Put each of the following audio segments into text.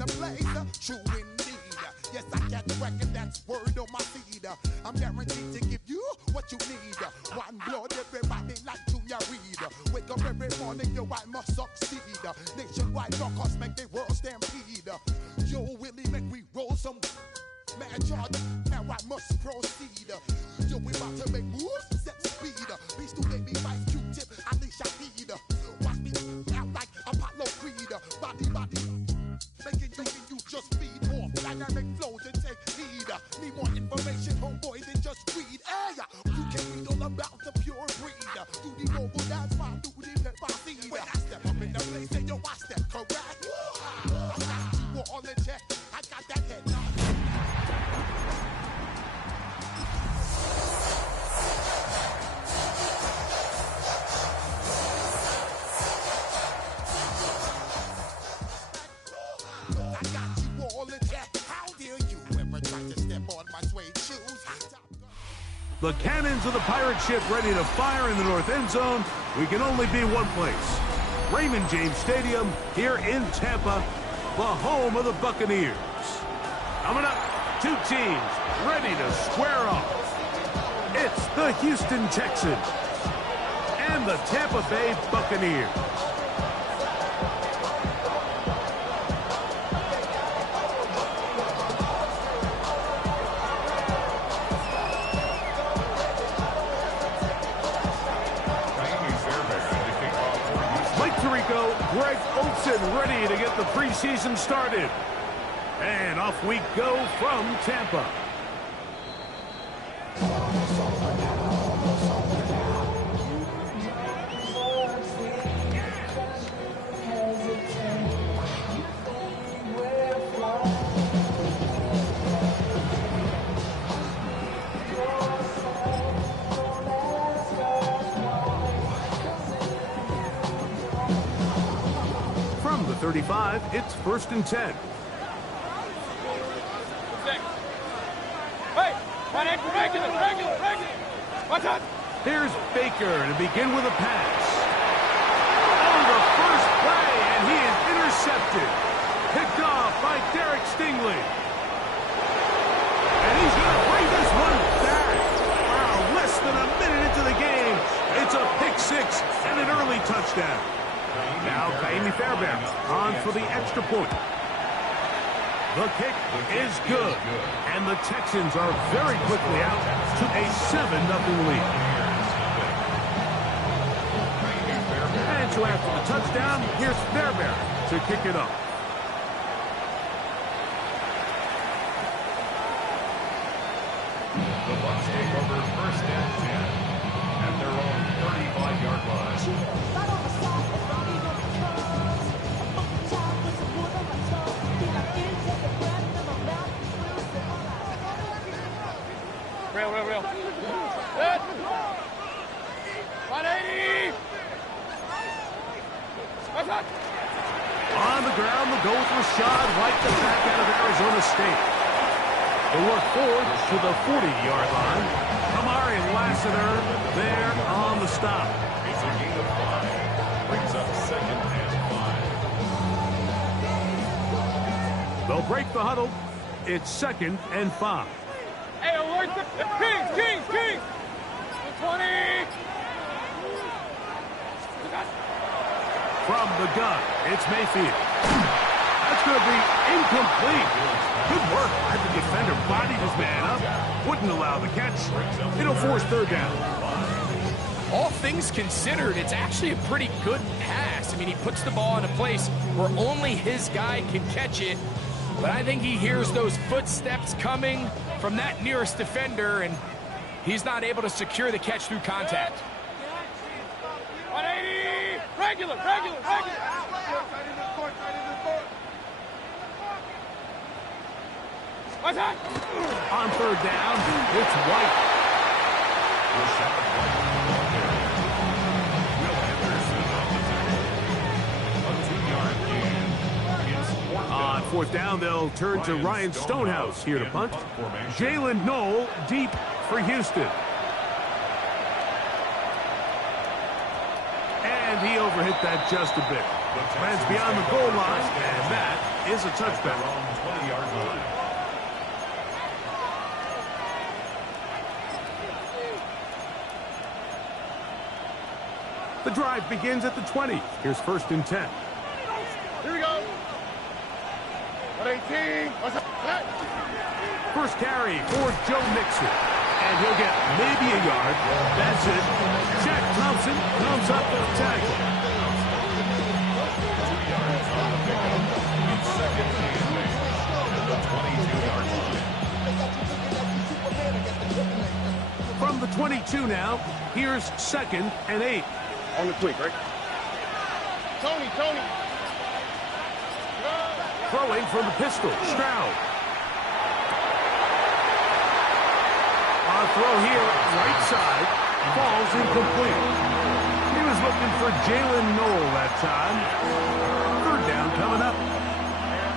the place, true indeed. Yes, I get the record, that's word on my feed. I'm guaranteed to give you what you need. One blood, everybody like Junior Reed. Wake up every morning, yo, I must succeed. Nationwide rockers make the world stampede. Yo, Willie, make we roll some man charge. Now I must proceed. Yo, we about to make moves, set speed. Beast to baby, vice Q-tip, unleash I need. Watch me out like Apollo Creed. Body, making you just feed off dynamic flows and take heed. Need more information, homeboy, than just read. Hey, you can read all about the pure breed. Do the mobile dance, fine, do the pep I feed. When I step up in the place, and yo, I step correct. I got you all in check. I got that head nod. The cannons of the pirate ship ready to fire in the north end zone. We can only be one place. Raymond James Stadium here in Tampa, the home of the Buccaneers. Coming up, two teams ready to square off. It's the Houston Texans and the Tampa Bay Buccaneers. Greg Olsen ready to get the preseason started. And off we go from Tampa. From the 35, it's 1st and 10. Hey, regular. What's up? Here's Baker to begin with a pass. On the first play, and he is intercepted. Picked off by Derek Stingley. And he's going to bring this one back. Wow, less than a minute into the game. It's a pick six and an early touchdown. Now Kaimi Fairbairn on for the extra point. The kick is good, and the Texans are very quickly out to a 7-0 lead. And so after the touchdown, here's Fairbairn to kick it up. The Bucs take over 1st and 10 at their own 35-yard line. Real. Good. 180. What's up? On the ground, the goal with Rashad White, the back out of Arizona State. They work forward to the 40-yard line. Kamari Lassiter there on the stop. It's a gain of 5. Brings up 2nd and 5. They'll break the huddle. It's 2nd and 5. Hey, alert the Kings! 20! From the gun, it's Mayfield. That's going to be incomplete. Good work by the defender. Bodied his man up. Wouldn't allow the catch. It'll force 3rd down. All things considered, it's actually a pretty good pass. I mean, he puts the ball in a place where only his guy can catch it. But I think he hears those footsteps coming from that nearest defender, and he's not able to secure the catch through contact. 180! Regular! What's that? On 3rd down, it's White. On 4th down, they'll turn to Ryan Stonehouse here to punt. Jalen Knoll deep for Houston. And he overhit that just a bit. Lands beyond the goal line, and that is a touchback. 20-yard line. The drive begins at the 20. Here's 1st and 10. Here we go. 118. First carry for Joe Mixon. And he'll get maybe a yard. That's it. Jack Thompson comes up with a tackle. 2 yards on the pickup. It's second and 8 at the 22-yard line. From the 22 now, here's 2nd and 8. On the quick, right? Tony. Throwing from the pistol, Stroud. On a throw here, right side, falls incomplete. He was looking for Jalen Noel that time. 3rd down coming up.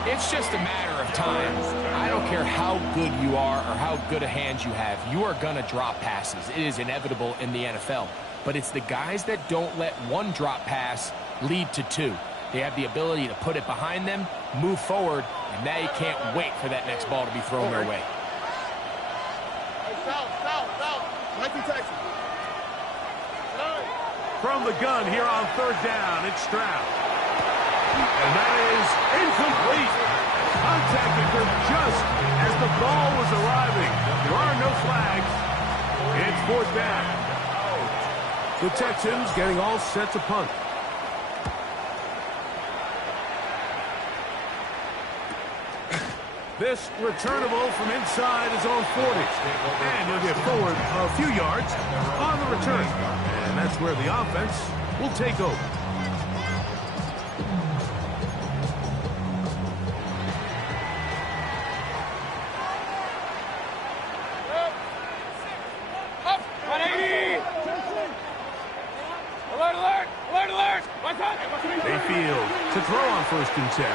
It's just a matter of time. I don't care how good you are or how good a hand you have. You are going to drop passes. It is inevitable in the NFL. But it's the guys that don't let one drop pass lead to 2. They have the ability to put it behind them, move forward, and now you can't wait for that next ball to be thrown their way. South. 19 Texas. From the gun here on 3rd down, it's Stroud. And that is incomplete. Contact occurred just as the ball was arriving. There are no flags. It's 4th down. The Texans getting all set to punt. This returnable from inside his own 40. And he'll get forward a few yards on the return. And that's where the offense will take over. Up. 180. Alert. Mayfield to throw on 1st and 10.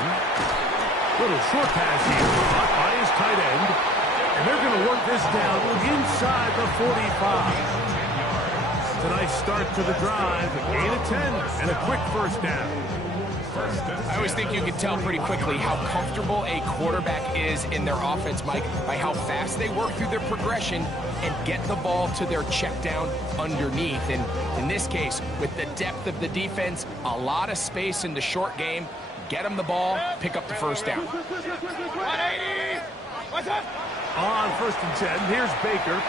Little short pass here, caught by his tight end. And they're going to work this down inside the 45. It's a nice start to the drive, a gain of 10, and a quick 1st down. I always think you can tell pretty quickly how comfortable a quarterback is in their offense, Mike, by how fast they work through their progression and get the ball to their check down underneath. And in this case, with the depth of the defense, a lot of space in the short game, get them the ball, pick up the 1st down. 180. What's up? On 1st and 10, here's Baker.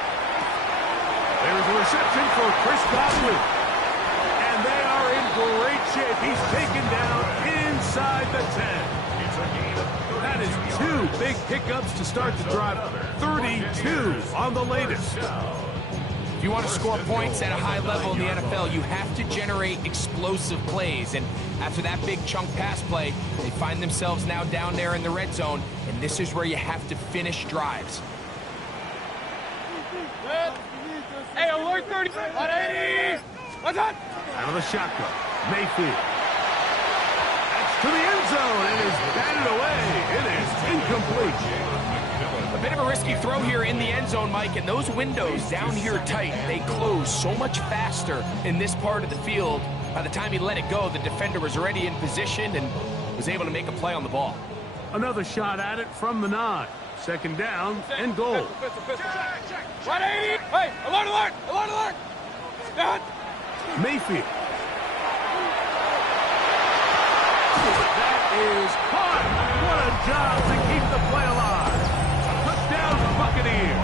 There's a reception for Chris Godwin. And they are in great shape. He's taken down inside the 10. That is 2 big pickups to start the drive. 32 on the latest. If you want to score points at a high level in the NFL, you have to generate explosive plays. And after that big chunk pass play, they find themselves now down there in the red zone. And this is where you have to finish drives. Hey, alert 30. 180. What's up? Out of the shotgun, Mayfield. That's to the end zone and is batted away. It is incomplete. A bit of a risky throw here in the end zone, Mike, and those windows down here tight, they close so much faster in this part of the field. By the time he let it go, the defender was already in position and was able to make a play on the ball. Another shot at it from the 9. 2nd down and goal. Check. 180. Hey, alert. Down. Mayfield. That is caught. What a job to keep the play alive. Touchdown Buccaneers.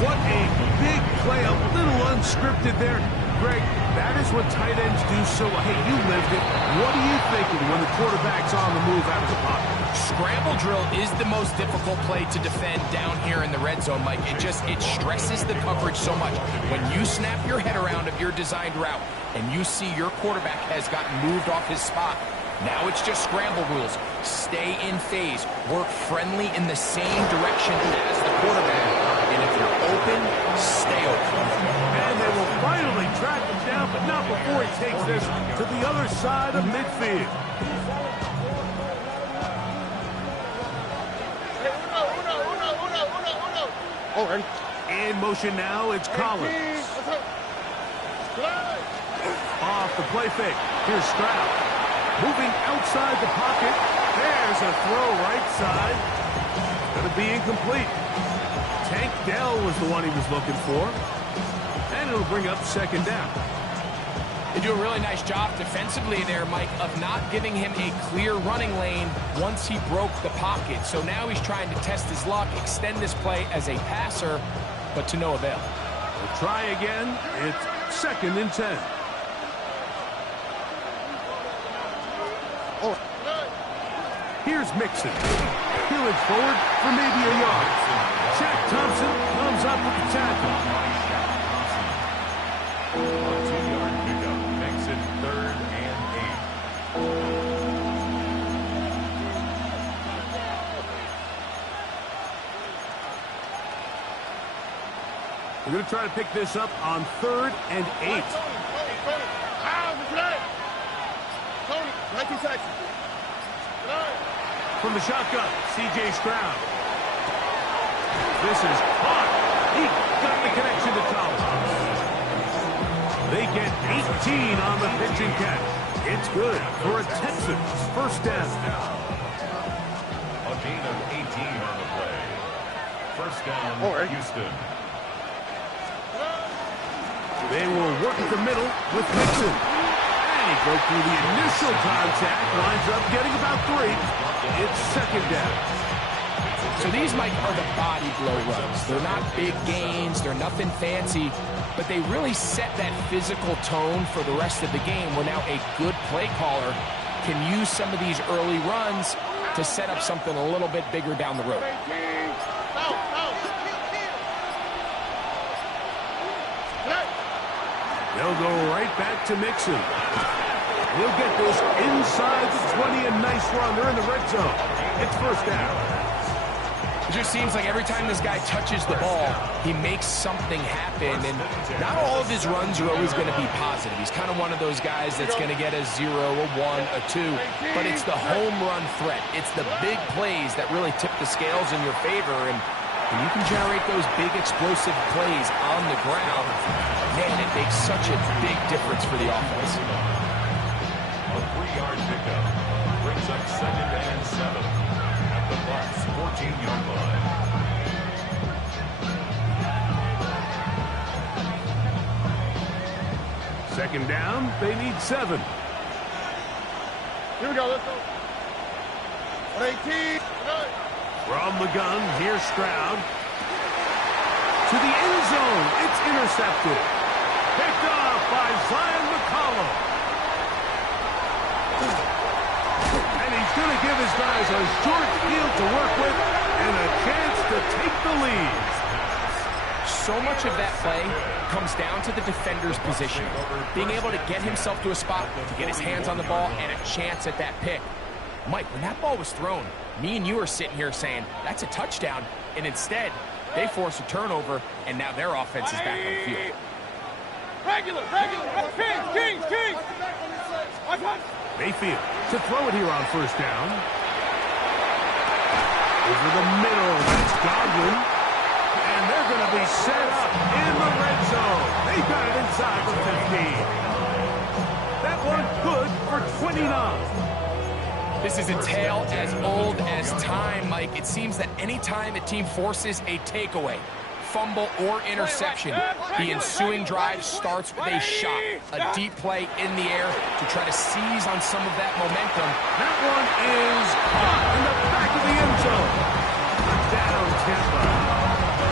What a big play, a little unscripted there. Greg, that is what tight ends do so well. Hey, you lived it. What are you thinking when the quarterback's on the move out of the pocket? Scramble drill is the most difficult play to defend down here in the red zone, Mike. It stresses the coverage so much. When you snap your head around of your designed route and you see your quarterback has gotten moved off his spot, now it's just scramble rules. Stay in phase. Work friendly in the same direction as the quarterback. And if you're open, stay open. And they will finally track him down, but not before he takes this to the other side of midfield. Oh, ready? In motion now, it's Collins. Off the play fake. Here's Stroud. Moving outside the pocket. There's a throw right side. Going to be incomplete. Tank Dell was the one he was looking for. And it'll bring up second down. They do a really nice job defensively there, Mike, of not giving him a clear running lane once he broke the pocket. So now he's trying to test his luck, extend this play as a passer, but to no avail. We'll try again. It's 2nd and 10. Here's Mixon. Peeling forward for maybe a yard. Shaq Thompson comes up with the tackle. A 2-yard pickup makes it 3rd and 8. We're going to try to pick this up on 3rd and 8. From the shotgun, C.J. Stroud. This is caught. He got the connection to Collins. They get 18 on the pitch and catch. It's good for a Texans first down. A gain of 18 on the play. First down, Houston. They will work at the middle with Mixon. And he broke through the initial contact, winds up getting about 3. It's second down. So these, Mike, are the body blow runs. They're not big gains, they're nothing fancy, but they really set that physical tone for the rest of the game where now a good play caller can use some of these early runs to set up something a little bit bigger down the road. They'll go right back to Mixon. He'll get this inside the 20, a nice run. They're in the red zone. It's first down. It just seems like every time this guy touches the ball, he makes something happen, and not all of his runs are always going to be positive. He's kind of one of those guys that's going to get a 0, a 1, a 2, but it's the home run threat. It's the big plays that really tip the scales in your favor, and when you can generate those big explosive plays on the ground, man, it makes such a big difference for the offense. A 3-yard pickup brings up 2nd and 7 at the Bucs' 14-yard line. Second down, they need 7. Here we go, let's go. 18. From the gun, here's Stroud. To the end zone, it's intercepted. Picked off by Zion McCollum. And he's going to give his guys a short field to work with and a chance to take the lead. So much of that play comes down to the defender's position. Being able to get himself to a spot, to get his hands on the ball, and a chance at that pick. Mike, when that ball was thrown, me and you are sitting here saying, that's a touchdown. And instead, they force a turnover, and now their offense is back on the field. Regular. Kings. Mayfield to throw it here on first down. Over the middle, that's Godwin. And they're going to be set up in the red zone. They got it inside the 15. That one good for 29. This is a tale as old as time, Mike. It seems that anytime a team forces a takeaway, fumble, or interception, the ensuing drive starts with a shot, a deep play in the air to try to seize on some of that momentum. That one is caught in the back of the end zone. Touchdown, Tampa.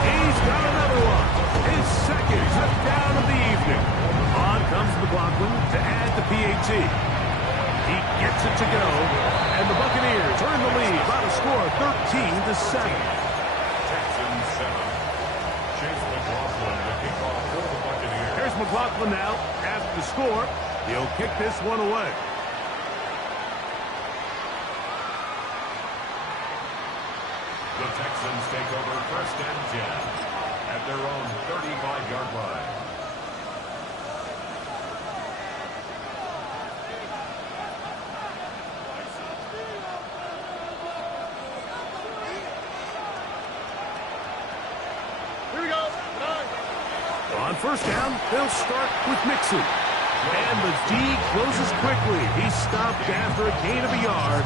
He's got another one. His second touchdown of the evening. On comes McLaughlin to add the PAT. He gets it to go, and the Buccaneers are in the lead by a score of 13-7. Texans 7. Chase McLaughlin to kick off for the Buccaneers. Here's McLaughlin now after the score. He'll kick this one away. The Texans take over first and 10 at their own 35-yard line. On first down, they'll start with Mixon. And the D closes quickly. He's stopped after a gain of a yard.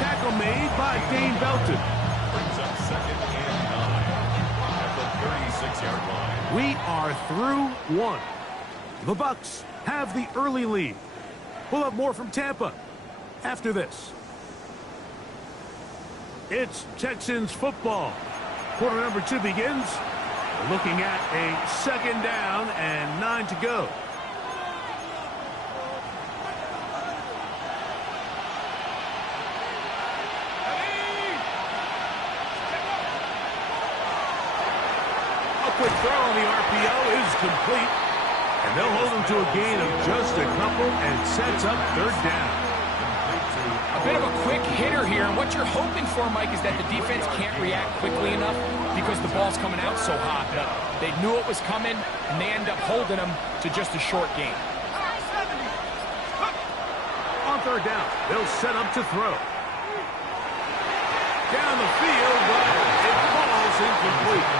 Tackle made by Dane Belton. Brings up 2nd and 9 at the 36-yard line. We are through one. The Bucs have the early lead. We'll have more from Tampa after this. It's Texans football. Quarter number 2 begins. We're looking at a 2nd down and 9 to go. A quick throw on the RPO is complete. And they'll hold him to a gain of just a couple and sets up 3rd down. A bit of a quick hitter here, and what you're hoping for, Mike, is that the defense can't react quickly enough because the ball's coming out so hot. But they knew it was coming, and they end up holding him to just a short gain. On 3rd down, they'll set up to throw. Down the field, but it falls incomplete.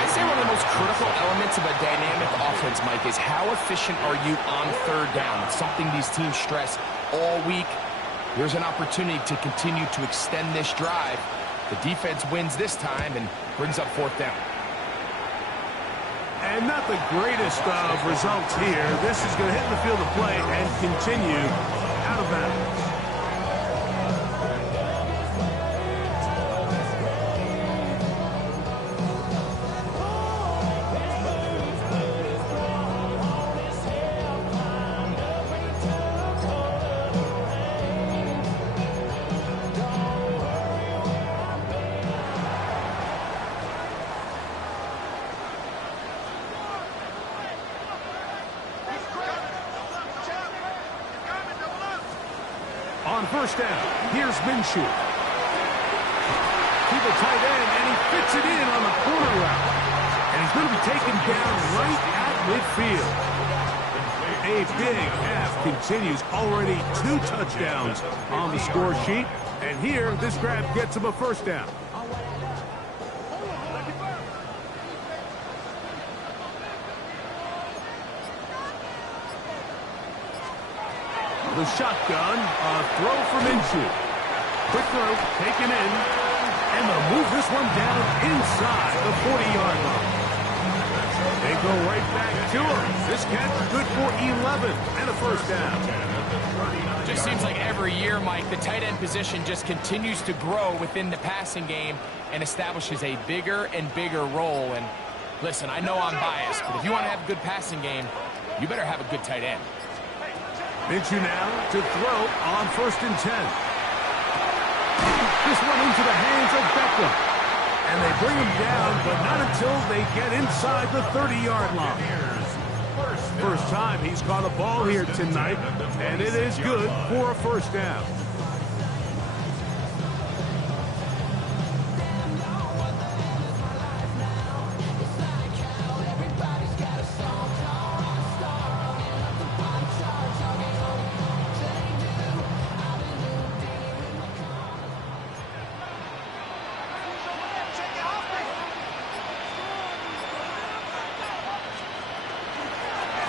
I'd say one of the most critical elements of a dynamic offense, Mike, is how efficient are you on 3rd down? It's something these teams stress all week. Here's an opportunity to continue to extend this drive. The defense wins this time and brings up 4th down. And not the greatest of results here. This is going to hit the field of play and continue out of bounds. On 1st down, here's Minshew. To the tight end, and he fits it in on the corner route. And he's going to be taken down right at midfield. A big half continues. Already 2 touchdowns on the score sheet. And here, this grab gets him a 1st down. The shotgun, a throw from Minshew. Quick throw, taken in, and they'll move this one down inside the 40-yard line. They go right back to him. This catch good for 11 and a 1st down. Just seems like every year, Mike, the tight end position just continues to grow within the passing game and establishes a bigger and bigger role. And listen, I know I'm biased, but if you want to have a good passing game, you better have a good tight end. Minshew now to throw on 1st and 10. This one into the hands of Beckham. And they bring him down, but not until they get inside the 30-yard line. First time he's caught a ball here tonight, and it is good for a 1st down.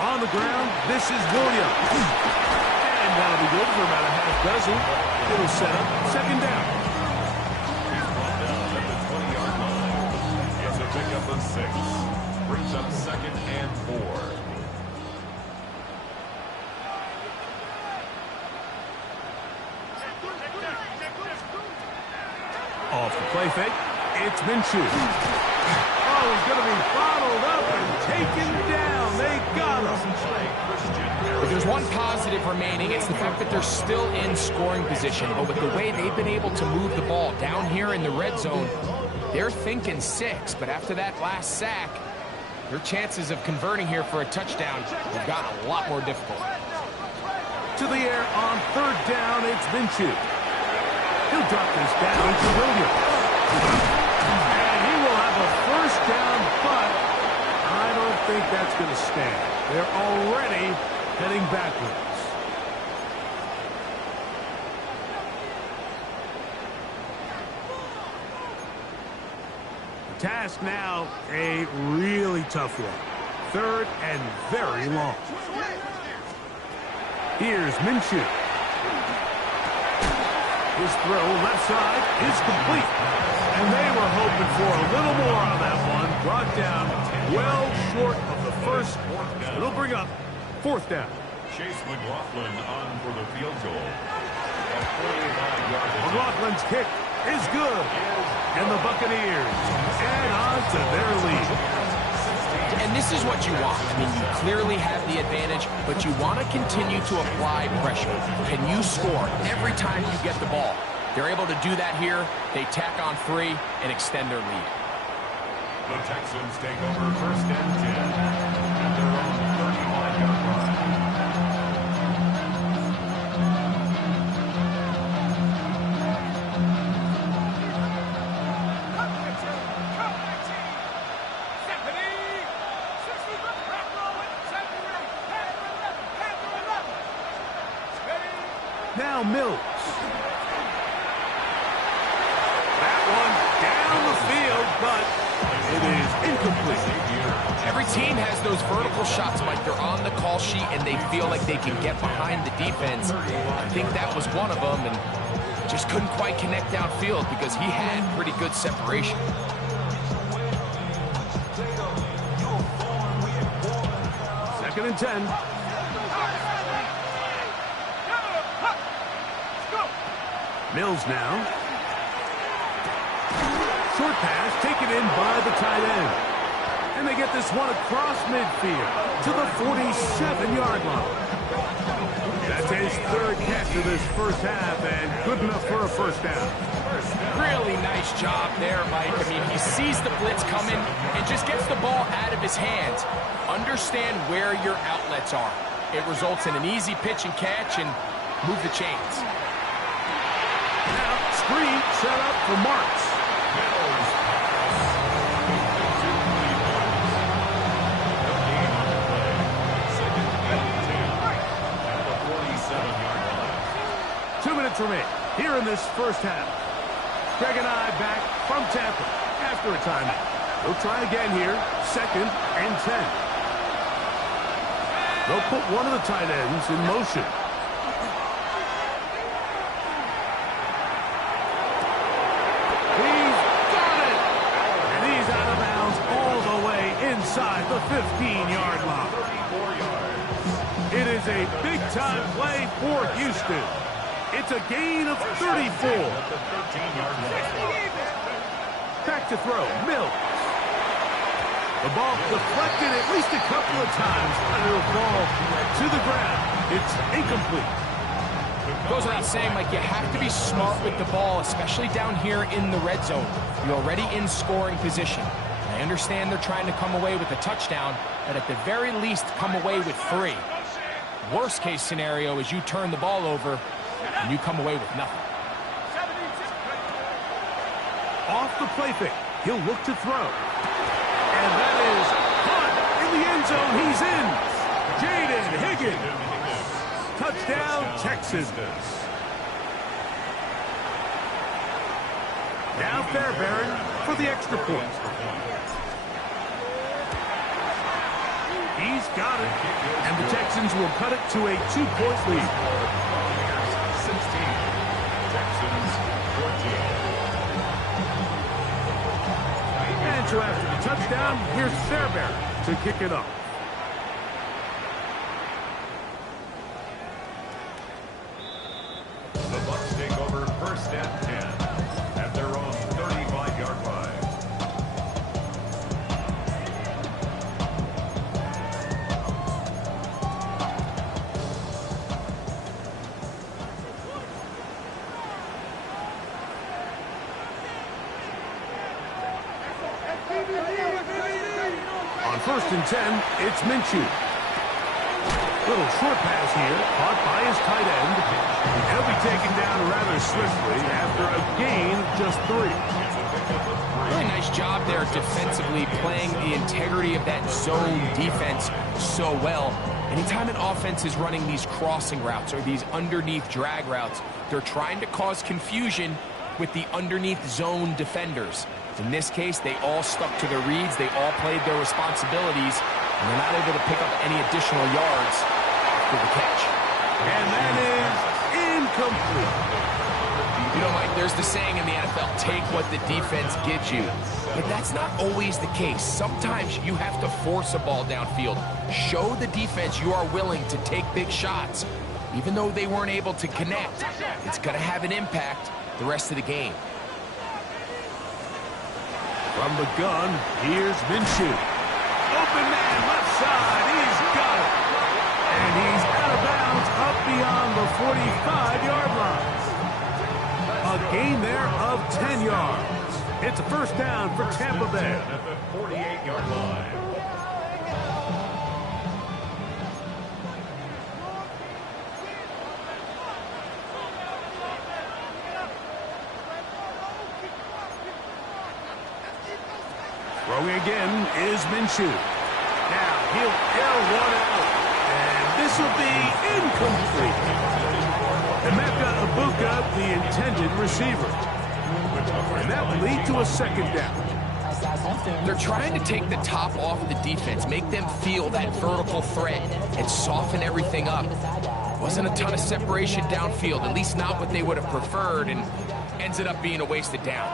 On the ground, this is Williams. And that'll be good for about a half dozen. It'll set up 2nd down. He's brought down at the 20-yard line. It's a pickup of 6. Brings up 2nd and 4. Off the play fake, it's Minshew. Oh, he's going to be bottled up and taken down. They got him. If there's one positive remaining, it's the fact that they're still in scoring position. But with the way they've been able to move the ball down here in the red zone, they're thinking 6. But after that last sack, their chances of converting here for a touchdown have gotten a lot more difficult. To the air on 3rd down, it's Minshew. He'll drop this down to Williams. And he will have a 1st down, but I don't think that's going to stand. They're already heading backwards. The task now, a really tough one. 3rd and very long. Here's Minshew. His throw left side is complete. And they were hoping for a little more on that one. Brought down well short of the first. It'll bring up 4th down. Chase McLaughlin on for the field goal. A 45-yard McLaughlin's kick is good. And the Buccaneers add on to their lead. And this is what you want. I mean, you clearly have the advantage, but you want to continue to apply pressure. Can you score every time you get the ball? They're able to do that here. They tack on 3 and extend their lead. The Texans take over 1st and 10 at their own 35-yard line. Now Mills. That one down the field, but it is incomplete. Every team has those vertical shots, Mike. They're on the call sheet, and they feel like they can get behind the defense. I think that was one of them, and just couldn't quite connect downfield because he had pretty good separation. Second and 10. Mills now. Short pass taken in by the tight end. And they get this one across midfield to the 47-yard line. That's his 3rd catch of this first half and good enough for a 1st down. Really nice job there, Mike. I mean, he sees the blitz coming and just gets the ball out of his hands. Understand where your outlets are. It results in an easy pitch and catch and move the chains. Now, screen set up for Marks. Remain here in this first half. Greg and I back from Tampa after a timeout. We'll try again here, 2nd and 10. They'll put one of the tight ends in motion. He's got it! And he's out of bounds all the way inside the 15-yard line. It is a big-time play for Houston. It's a gain of 34. Back to throw, Mills. The ball deflected at least a couple of times, and it'll fall to the ground. It's incomplete. Goes without saying, Mike, you have to be smart with the ball, especially down here in the red zone. You're already in scoring position. I understand they're trying to come away with a touchdown, but at the very least, come away with 3. Worst case scenario is you turn the ball over and you come away with nothing. Off the play fake. He'll look to throw. And that is caught in the end zone. He's in. Jaden Higgins. Touchdown, Texans. Now Fairbairn for the extra point. He's got it. And the Texans will cut it to a 2-point lead. 16. Texans 14. And so after the touchdown, here's Fairbairn to kick it off. The Bucs take over 1st and 10 at their own 35-yard line. On 1st and 10, it's Minshew. Little short pass here, caught by his tight end. He'll be taken down rather swiftly after a gain of just 3. Really nice job there defensively, playing the integrity of that zone defense so well. Anytime an offense is running these crossing routes or these underneath drag routes, they're trying to cause confusion with the underneath zone defenders. In this case, they all stuck to their reads. They all played their responsibilities. and they're not able to pick up any additional yards after the catch. And that is incomplete. You know, Mike, there's the saying in the NFL, take what the defense gives you. But that's not always the case. Sometimes you have to force a ball downfield. Show the defense you are willing to take big shots. Even though they weren't able to connect, it's going to have an impact the rest of the game. From the gun, here's Minshew. Open man, left side, he's got it. And he's out of bounds up beyond the 45-yard line. A gain there of 10 yards. It's a first down for Tampa Bay. At the 48-yard line. Throwing again is Minshew. Now he'll air one out. And this will be incomplete. Emeka Ibuka, the intended receiver. And that will lead to a second down. They're trying to take the top off the defense, make them feel that vertical threat, and soften everything up. Wasn't a ton of separation downfield, at least not what they would have preferred, and ended up being a wasted down.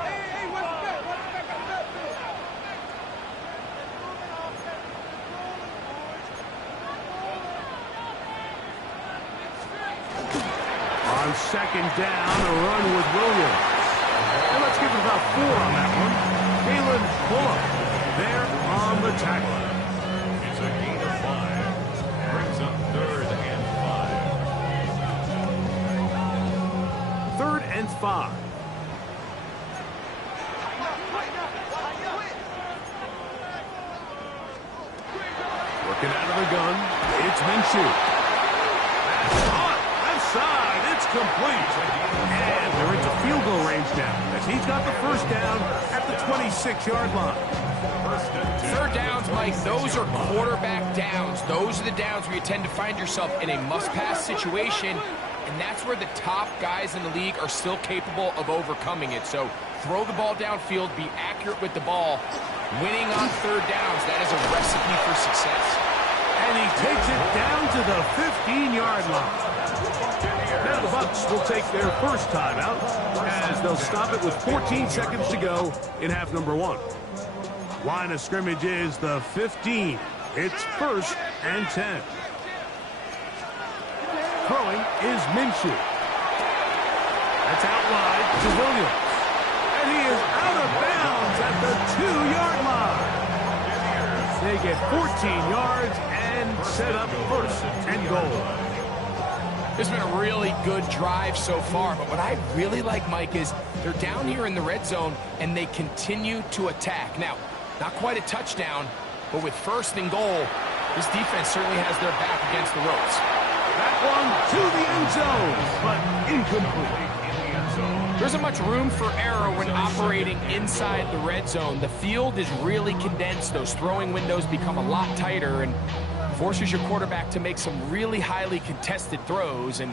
On second down, a run with Williams. And let's give it about 4 on that one. Kalen Bullock there on the tackle. It's a gain of 5. Brings up 3rd and 5. 3rd and 5. Working out of the gun, it's Minshew. That's hot. Left side, it's complete. And they're into field goal range now, as he's got the first down at the 26-yard line. 3rd downs, Mike, those are quarterback downs. Those are the downs where you tend to find yourself in a must-pass situation, and that's where the top guys in the league are still capable of overcoming it. So throw the ball downfield, be accurate with the ball. Winning on 3rd downs, that is a recipe for success. And he takes it down to the 15-yard line. Now the Bucs will take their first timeout as they'll stop it with 14 seconds to go in half number 1. Line of scrimmage is the 15. It's 1st and 10. Throwing is Minshew. That's out wide to Williams. And he is out of bounds at the 2-yard line. They get 14 yards and set up 1st and goal. It's been a really good drive so far, but what I really like, Mike, is they're down here in the red zone, and they continue to attack. Now, not quite a touchdown, but with 1st and goal, this defense certainly has their back against the ropes. That one to the end zone, but incomplete. There isn't much room for error when operating inside the red zone. The field is really condensed. Those throwing windows become a lot tighter, and forces your quarterback to make some really highly contested throws, and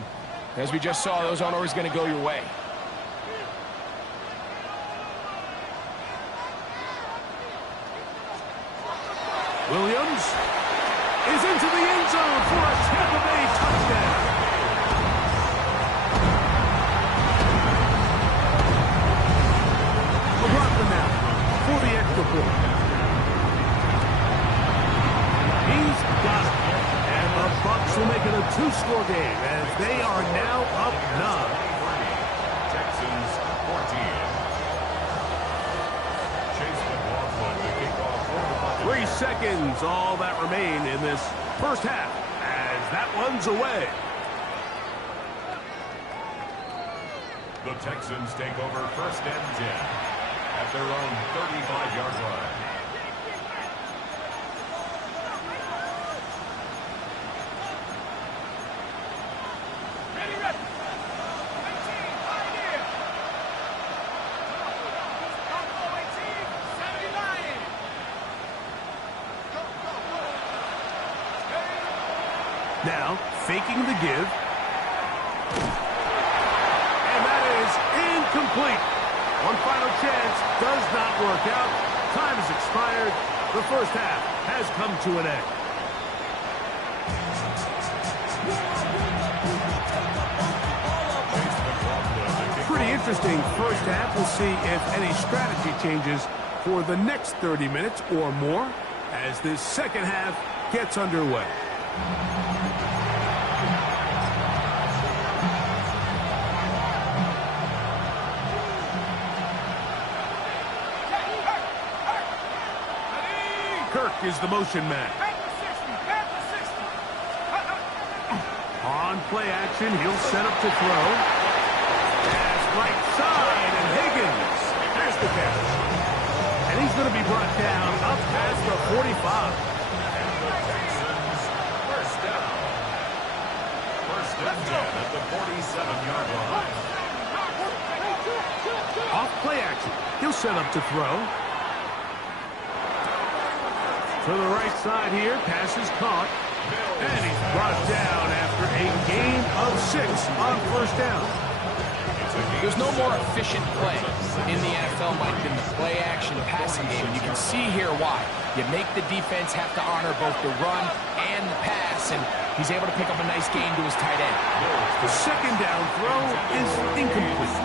as we just saw, those aren't always going to go your way. Williams is into the end zone for a Tampa Bay touchdown. LeBron now for the extra point. He's got it. And the Bucs will make it a 2-score game as they are now up 9. Texans 14. Chase McLaughlin to kick off for the Buccaneers. 3 seconds, all that remain in this first half as that one's away. The Texans take over 1st and 10 at their own 35-yard line. Now, faking the give. And that is incomplete. One final chance does not work out. Time has expired. The first half has come to an end. Pretty interesting first half. We'll see if any strategy changes for the next 30 minutes or more as this second half gets underway. Kirk is the motion man. On play action, he'll set up to throw. Pass right side, and Higgins. There's the catch. And he's going to be brought down up past the 45. And the Texans first down. First and 10 at the 47-yard line. Off play action, he'll set up to throw. To the right side here, pass is caught. And he's brought down after a gain of 6 on first down. There's no more efficient play in the NFL, Mike, than the play-action passing game. You can see here why. You make the defense have to honor both the run and the pass, and he's able to pick up a nice gain to his tight end. The second down throw is incomplete.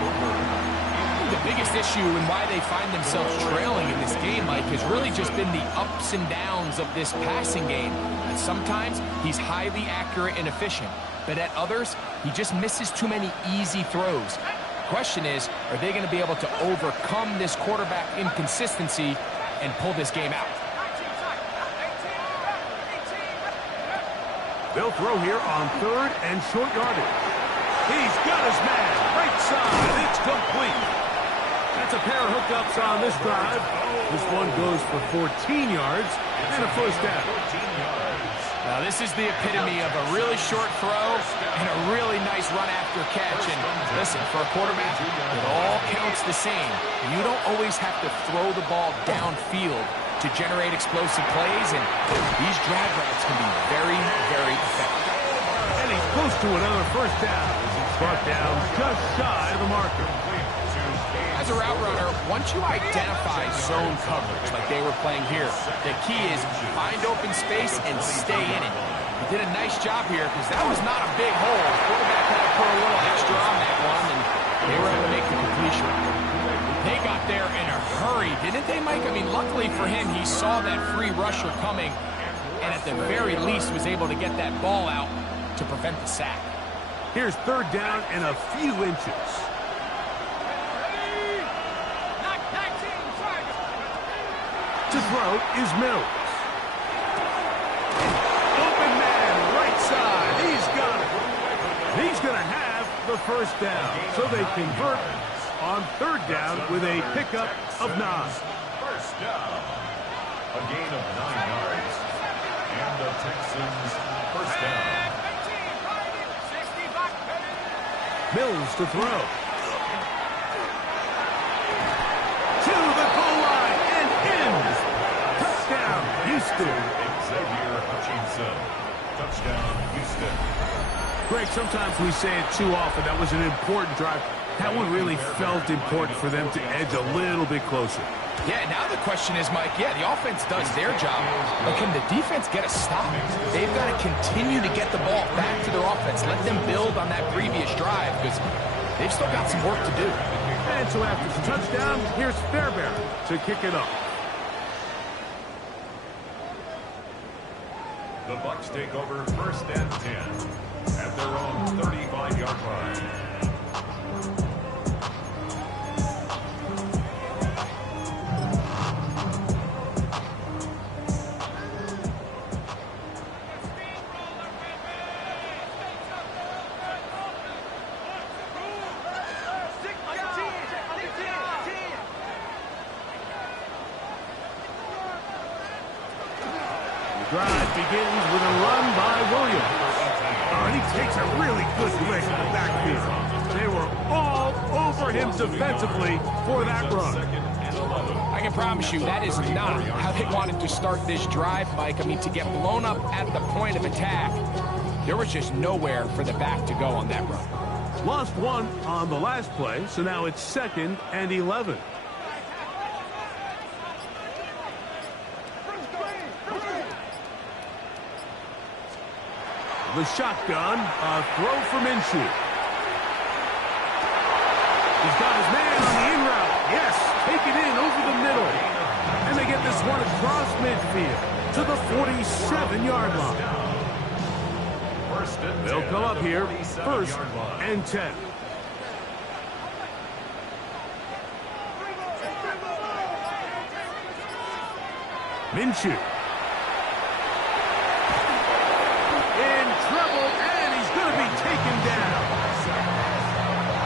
The biggest issue and why they find themselves trailing in this game, Mike, has really just been the ups and downs of this passing game. And sometimes he's highly accurate and efficient, but at others, he just misses too many easy throws. Question is, are they going to be able to overcome this quarterback inconsistency and pull this game out? They'll throw here on third and short yardage. He's got his man. Right side. It's complete. That's a pair of hookups on this drive. This one goes for 14 yards and a first down. Now, this is the epitome of a really short throw and a really nice run after catch. And listen, for a quarterback, it all counts the same. You don't always have to throw the ball downfield to generate explosive plays, and these drag routes can be very, very effective. And he's close to another first down as he's brought down just shy of the marker. As a route runner, once you identify zone coverage like they were playing here, the key is find open space and stay in it. He did a nice job here because that was not a big hole. The quarterback had to put a little extra on that one, and they were able to make the completion. They got there in a hurry, didn't they, Mike? I mean, luckily for him, he saw that free rusher coming, and at the very least was able to get that ball out to prevent the sack. Here's third down and a few inches. To throw is Mills. Open man, right side. He's got it. He's going to have the first down. So they convert on third down with a pickup of 9. First down. A gain of 9 yards. And the Texans first down. Mills to throw. To the goal line and in. Touchdown, Houston. Xavier Hutchinson. Touchdown, Houston. Greg, sometimes we say it too often. That was an important drive. That one really felt important for them to edge a little bit closer. Yeah, now the question is, Mike, yeah, the offense does their job, but can the defense get a stop? They've got to continue to get the ball back to their offense. Let them build on that previous drive because they've still got some work to do. And so after the touchdown, here's Fairbairn to kick it off. The Bucs take over first and 10 at their own 35-yard line. Drive begins with a run by Williams. Oh, and he takes a really good lick in the backfield. They were all over him defensively for that run. I can promise you that is not how they wanted to start this drive, Mike. I mean, to get blown up at the point of attack, there was just nowhere for the back to go on that run. Lost one on the last play, so now it's 2nd and 11. The shotgun, a throw for Minshew. He's got his man on the in route. Yes, take it in over the middle. And they get this one across midfield to the 47-yard line. They'll come up here, 1st and 10. Minshew. In trouble, and he's going to be taken down.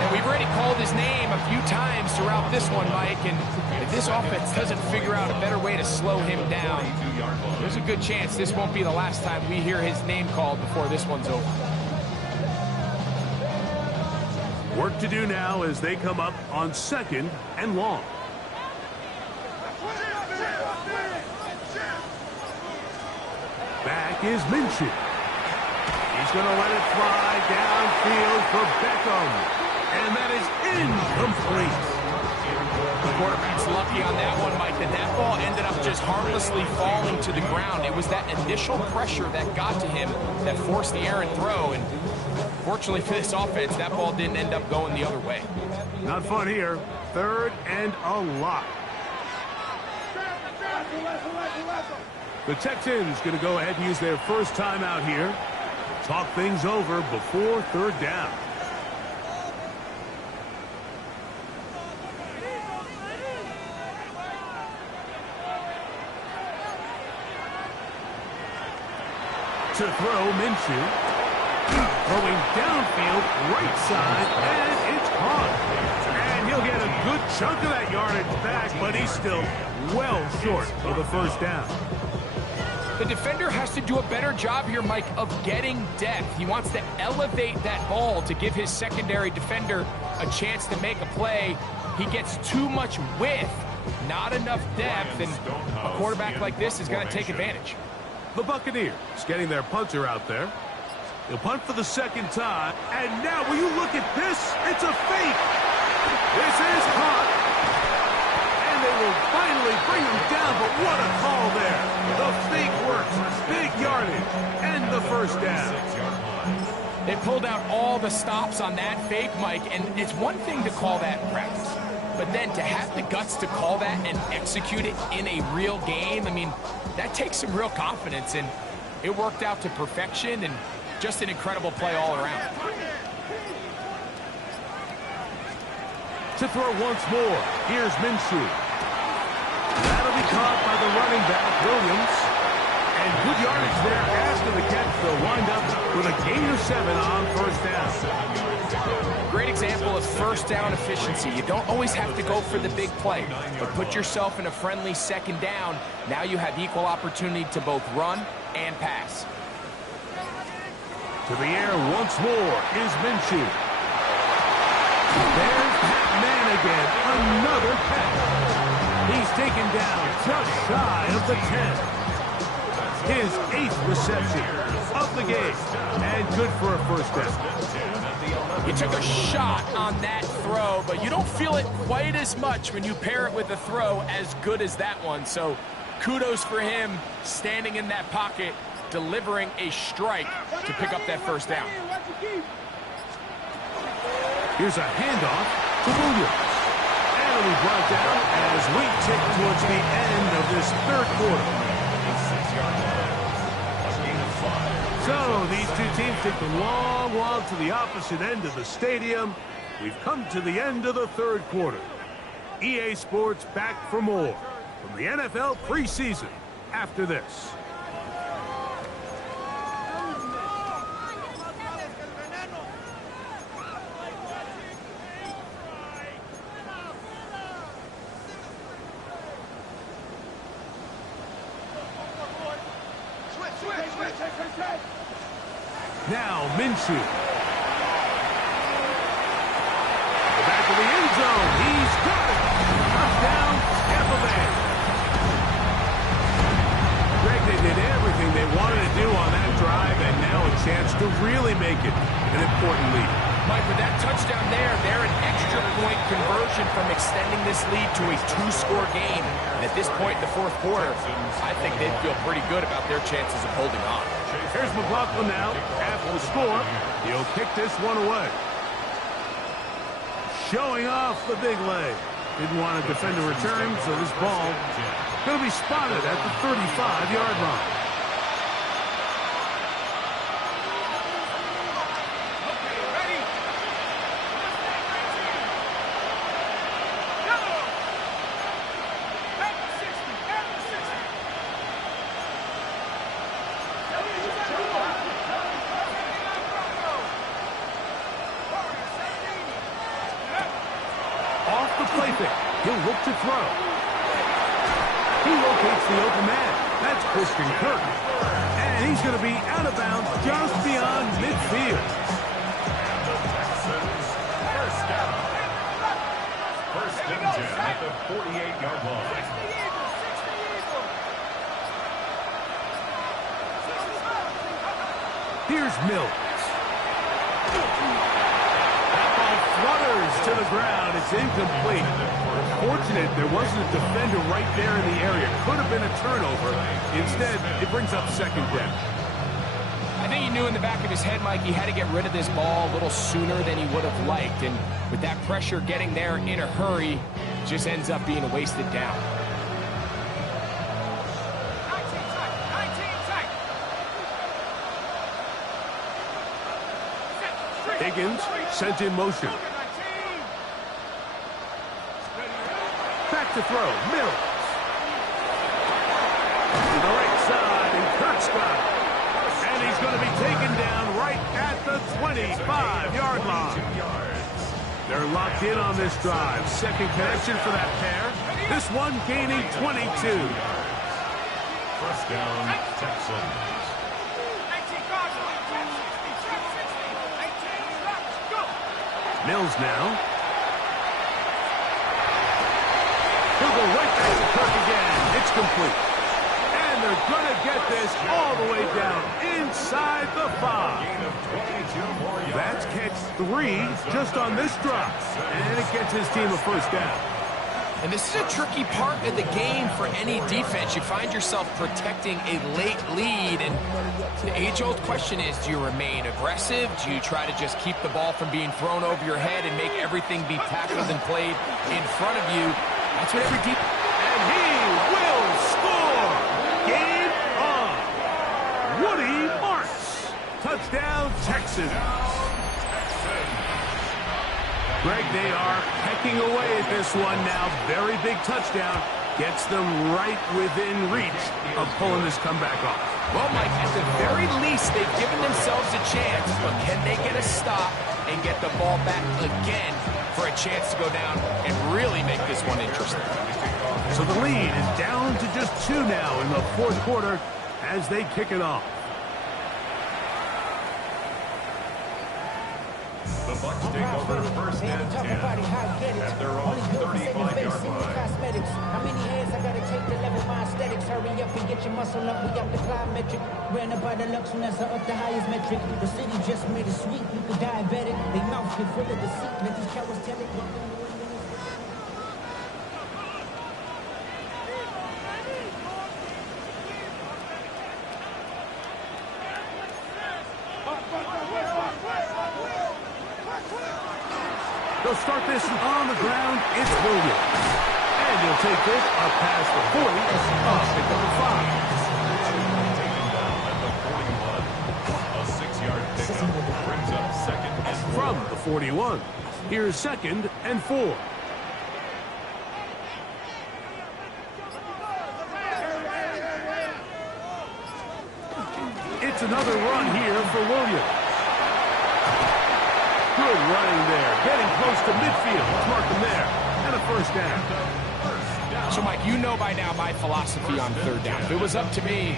And we've already called his name a few times throughout this one, Mike, and if this offense doesn't figure out a better way to slow him down, there's a good chance this won't be the last time we hear his name called before this one's over. Work to do now as they come up on 2nd and long. Back is Minshew. He's going to let it fly downfield for Beckham. And that is incomplete. The quarterback's lucky on that one, Mike, that ball ended up just harmlessly falling to the ground. It was that initial pressure that got to him that forced the errant throw. And fortunately for this offense, that ball didn't end up going the other way. Not fun here. 3rd and a lot. The Texans going to go ahead and use their first timeout here. Talk things over before 3rd down. To throw, Minshew. Throwing downfield, right side, and it's caught. And he'll get a good chunk of that yardage back, but he's still well short of the 1st down. The defender has to do a better job here, Mike, of getting depth. He wants to elevate that ball to give his secondary defender a chance to make a play. He gets too much width, not enough depth, and a quarterback like this is going to take advantage. The Buccaneers getting their punter out there. He'll punt for the 2nd time. And now, will you look at this? It's a fake. This is caught. And they will finally bring him down, but what a call there. The fake works. Big yardage. And the 1st down. They pulled out all the stops on that fake, Mike, and it's one thing to call that in practice. But then to have the guts to call that and execute it in a real game, I mean, that takes some real confidence, and it worked out to perfection and just an incredible play all around. To throw once more, here's Minshew. That'll be caught by the running back, Williams. And good yardage there after the catch. They'll wind up with a gain of 7 on 1st down. Great example of 1st down efficiency. You don't always have to go for the big play, but put yourself in a friendly 2nd down. Now you have equal opportunity to both run and pass. To the air once more is Minshew. There's Pat Man again. Another catch. He's taken down just shy of the 10. His 8th reception of the game. And good for a 1st down. You took a shot on that throw, but you don't feel it quite as much when you pair it with a throw as good as that one. So kudos for him standing in that pocket, delivering a strike to pick up that 1st down. Here's a handoff to Williams. And it'll be brought down as we tick towards the end of this 3rd quarter. So these two teams take the long walk to the opposite end of the stadium. We've come to the end of the 3rd quarter. EA Sports back for more from the NFL preseason after this. Now Minshew. Back to the end zone. He's got it. Touchdown, Tampa Bay. Greg, they did everything they wanted to do on that drive, and now a chance to really make it an important lead. Mike, with that touchdown there, they're an extra point conversion from extending this lead to a 2-score game. And at this point in the 4th quarter, I think they'd feel pretty good about their chances of holding on. Here's McLaughlin now. After the score, he'll kick this one away. Showing off the big leg. Didn't want to defend a return, so this ball going to be spotted at the 35-yard line. He'll look to throw. He locates the open man. That's Christian Kirk. And he's going to be out of bounds just beyond midfield. And the Texans first down. First and 10 at the 48-yard line. Here's Mills. Flutters to the ground. It's incomplete. Fortunate there wasn't a defender right there in the area. Could have been a turnover. Instead, it brings up second down. I think he knew in the back of his head, Mike, he had to get rid of this ball a little sooner than he would have liked. And with that pressure getting there in a hurry, it just ends up being a wasted down. Higgins sent in motion. Back to throw. Mills. To the right side, and Kirk's got it. And he's going to be taken down right at the 25-yard line. They're locked in on this drive. Second connection for that pair. This one gaining 22. First down, Texans. Mills now. He'll go right back to Kirk again. It's complete. And they're going to get this all the way down inside the 5. That's catch 3 just on this drop. And it gets his team a first down. And this is a tricky part of the game for any defense. You find yourself protecting a late lead, and the age-old question is, do you remain aggressive? Do you try to just keep the ball from being thrown over your head and make everything be tackled and played in front of you? That's what every deep... And he will score! Game on! Woody Marks! Touchdown, Texans! Greg, they are pecking away at this one now. Very big touchdown. Gets them right within reach of pulling this comeback off. Well, Mike, at the very least, they've given themselves a chance. But can they get a stop and get the ball back again for a chance to go down and really make this one interesting? So the lead is down to just 2 now in the fourth quarter as they kick it off. The Bucs take over first and 10 at their own 35-yard line. How many hands I gotta take to level my aesthetics? Hurry up and get your muscle up. We up the plyometric. Ran up by the lux when that's up the highest metric. The city just made it sweet. People diabetic. They mouth get full of deceit. Let these cowards tell it. They'll start this on the ground. It's Williams. And he'll take this up past the 40, up at the 5. At the 41, a 6-yard pickup brings up second and 4. From the 41, here's second and 4. It's another run here for Williams. Good running there. Getting close to midfield. Let's mark him there. And a first down. So, Mike, you know by now my philosophy on third down. If it was up to me,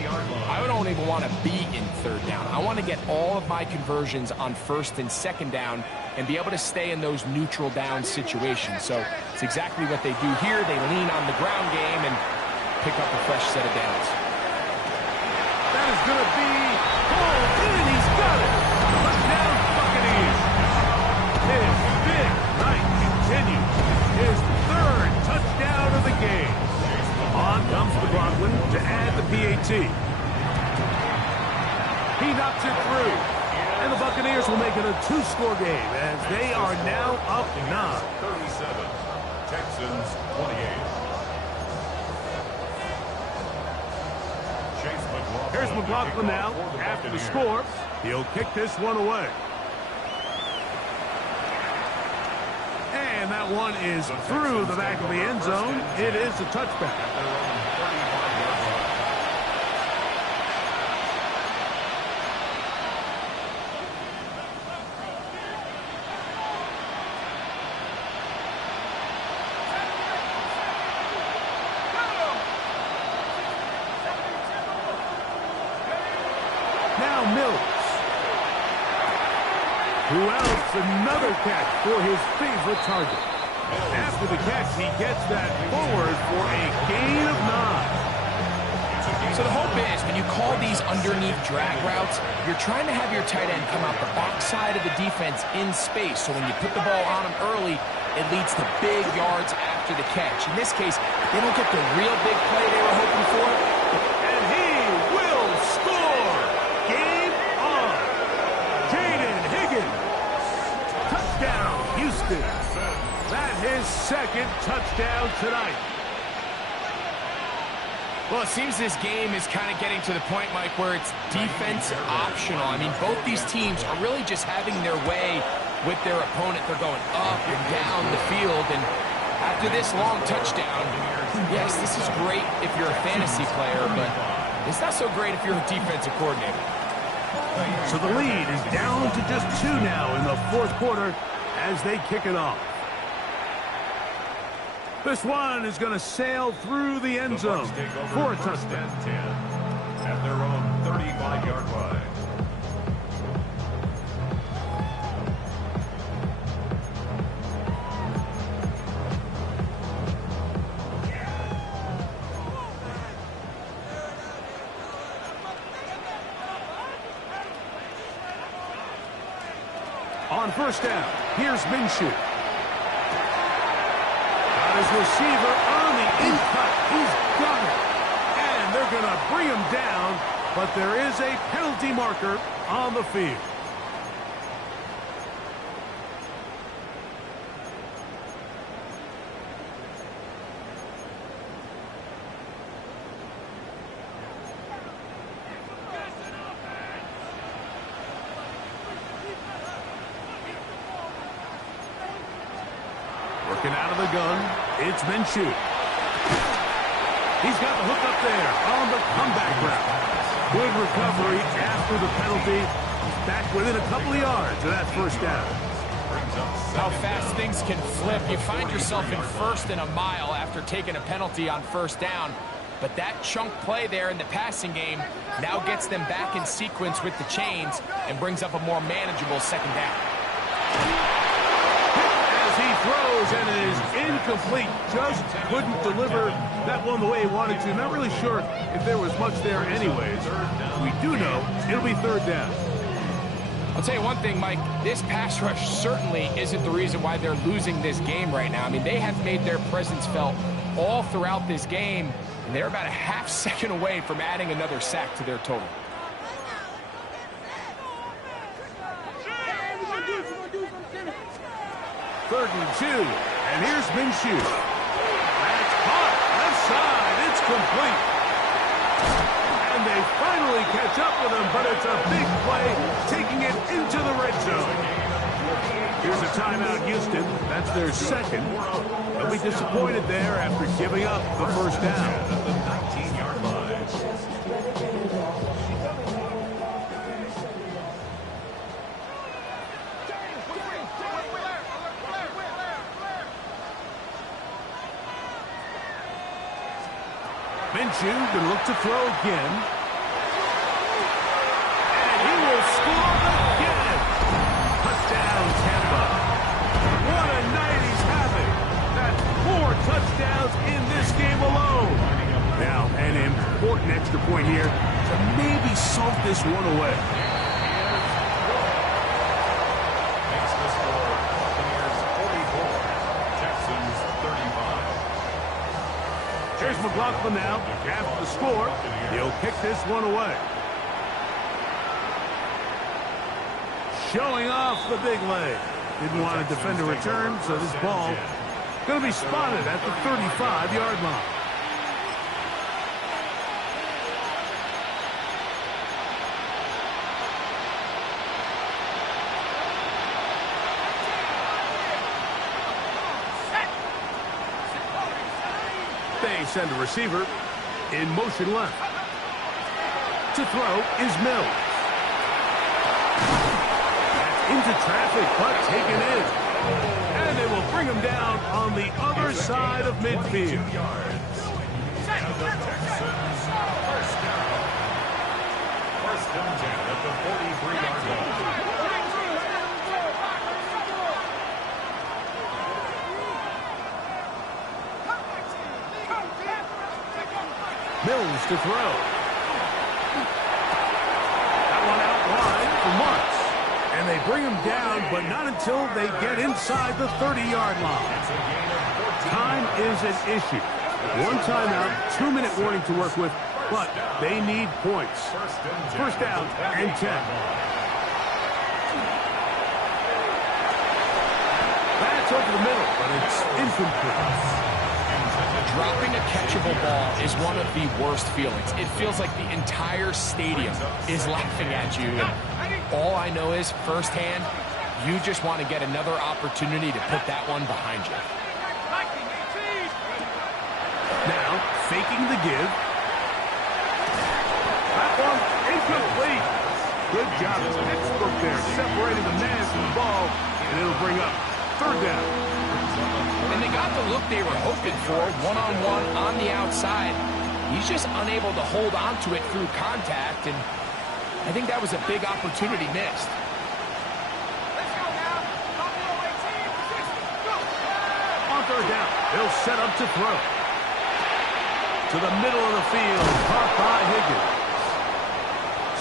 I don't even want to be in third down. I want to get all of my conversions on first and second down and be able to stay in those neutral down situations. So it's exactly what they do here. They lean on the ground game and pick up a fresh set of downs. That is going to be pulled in. He's got it. Touchdown, Buccaneers. His big night continues. His third touchdown of the game. On comes McLaughlin to add the PAT. He it a two-score game as they are now up 9. 37. Texans 28. Here's McLaughlin now after the score. He'll kick this one away. And that one is through the back of the end zone. It is a touchback. Now Mills. Who else? Another catch for his favorite target. After the catch, he gets that forward for a gain of 9. So the hope is when you call these underneath drag routes, you're trying to have your tight end come out the backside of the defense in space. So when you put the ball on him early, it leads to big yards after the catch. In this case, they don't get the real big play they were hoping for. And he will score! Game on! Jaden Higgins! Touchdown, Houston! That's his second touchdown tonight. Well, it seems this game is kind of getting to the point, Mike, where it's defense optional. I mean, both these teams are really just having their way with their opponent. They're going up and down the field, and after this long touchdown, yes, this is great if you're a fantasy player, but it's not so great if you're a defensive coordinator. So the lead is down to just 2 now in the fourth quarter as they kick it off. This one is going to sail through the end zone for a touchdown. 10 at their own 35-yard line. On first down, here's Minshew. Got his receiver on the in-cut. He's got it. And they're going to bring him down, but there is a penalty marker on the field. Working out of the gun, it's Minshew. He's got the hook up there on the comeback route. Good recovery after the penalty. He's back within a couple of yards of that first down. How fast things can flip. You find yourself in first and a mile after taking a penalty on first down. But that chunk play there in the passing game now gets them back in sequence with the chains and brings up a more manageable second down. He throws and it is incomplete. Just couldn't deliver that one the way he wanted to. Not really sure if there was much there anyways. We do know it'll be third down. I'll tell you one thing, Mike. This pass rush certainly isn't the reason why they're losing this game right now. I mean, they have made their presence felt all throughout this game, and they're about a half second away from adding another sack to their total. Third and 2, and here's Minshew. That's caught, left side, it's complete. And they finally catch up with him, but it's a big play, taking it into the red zone. Here's a timeout, Houston. That's their second. They'll be disappointed there after giving up the first down. At the 19-yard line. Minshew gonna look to throw again. And he will score again. Touchdown, Tampa. What a night he's having. That's 4 touchdowns in this game alone. Now, an important extra point here to maybe salt this one away. Makes the score Buccaneers 44, Texans 35. Here's McLaughlin now. After the score, he'll kick this one away. showing off the big leg. Didn't want to defend a return, so this ball going to be spotted at the 35-yard line. They send a receiver in motion left. To throw is Mills. That's into traffic, but taken in. And they will bring him down on the other side of midfield. First down at the 43-yard line. Mills to throw. That one out wide for Marks. And they bring him down, but not until they get inside the 30-yard line. Time is an issue. One timeout, 2-minute warning to work with, but they need points. First down and 10. That's over the middle, but it's incomplete. Dropping a catchable ball is one of the worst feelings. It feels like the entire stadium is laughing at you. And all I know is, firsthand, you just want to get another opportunity to put that one behind you. Now, faking the give. That one incomplete. Good job as textbook there, separating the man from the ball, and it'll bring up third down. And they got the look they were hoping for, one-on-one on the outside. He's just unable to hold on to it through contact, and I think that was a big opportunity missed. On third down, they'll set up to throw. To the middle of the field, caught by Higgins.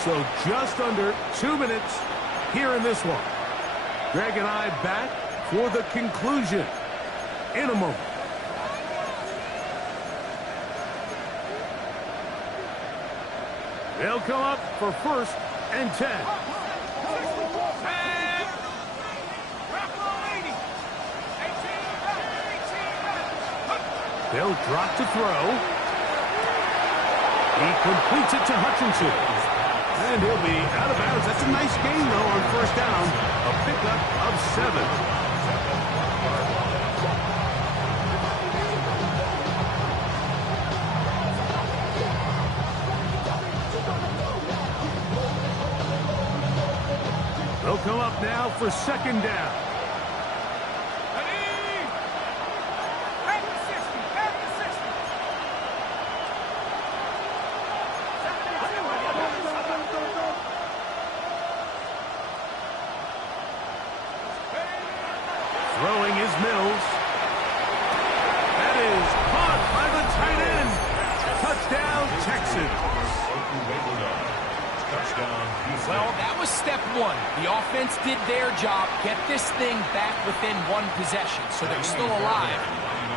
So just under 2 minutes here in this one. Greg and I back for the conclusion in a moment. They'll come up for first and 10. They'll drop to throw. He completes it to Hutchinson. And he'll be out of bounds. That's a nice gain, though, on first down. A pickup of 7. They'll come up now for second down. Throwing is Mills. That is caught by the tight end. Touchdown, Texans. Well, that was step one. The offense did their job, get this thing back within one possession, so they're still alive.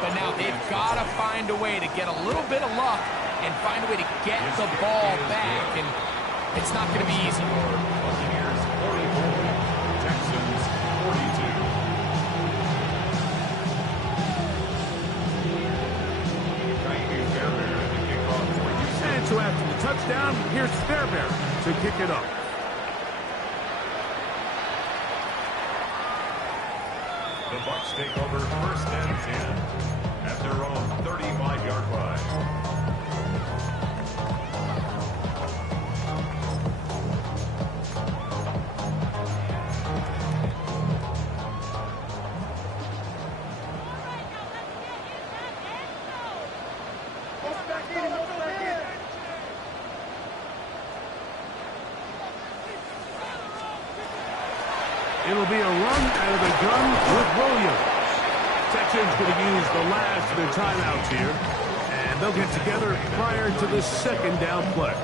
But now they've got to find a way to get a little bit of luck and find a way to get the ball back, and it's not going to be easy. Buccaneers 44, Texans 42. And so after the touchdown, here's Fairbairn to kick it up. The Bucs take over first and 10 at their own 35-yard line. It'll be a run out of the gun with Williams. Texans going to use the last of their timeouts here, and they'll get together prior to the second down play.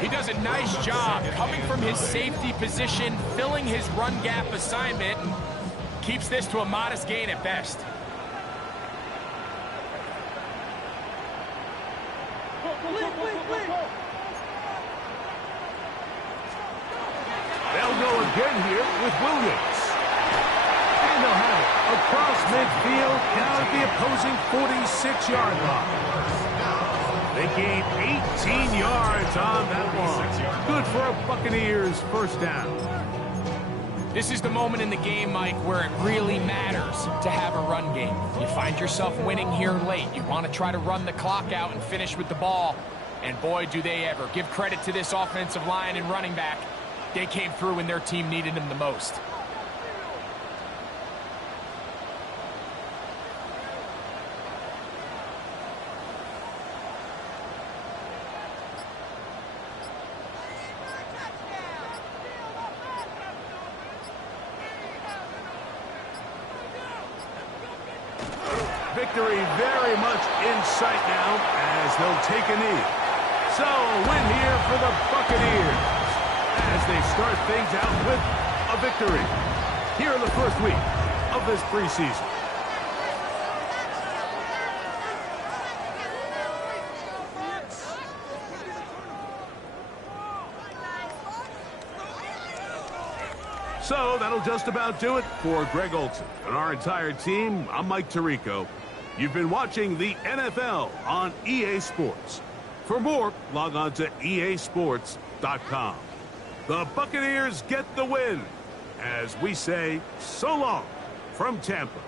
He does a nice job coming from his safety position, filling his run gap assignment, and keeps this to a modest gain at best. They'll go again here with Williams. And they'll have it across midfield, down at the opposing 46-yard line. They gained 18 yards on that one. Good for a Buccaneers first down. This is the moment in the game, Mike, where it really matters to have a run game. You find yourself winning here late. You want to try to run the clock out and finish with the ball. And boy, do they ever. Give credit to this offensive line and running back. They came through when their team needed them the most. Victory very much in sight now as they'll take a knee. So, a win here for the Buccaneers as they start things out with a victory here in the first week of this preseason. So, that'll just about do it for Greg Olson and our entire team. I'm Mike Tirico. You've been watching the NFL on EA Sports. For more, log on to easports.com. The Buccaneers get the win as we say so long from Tampa.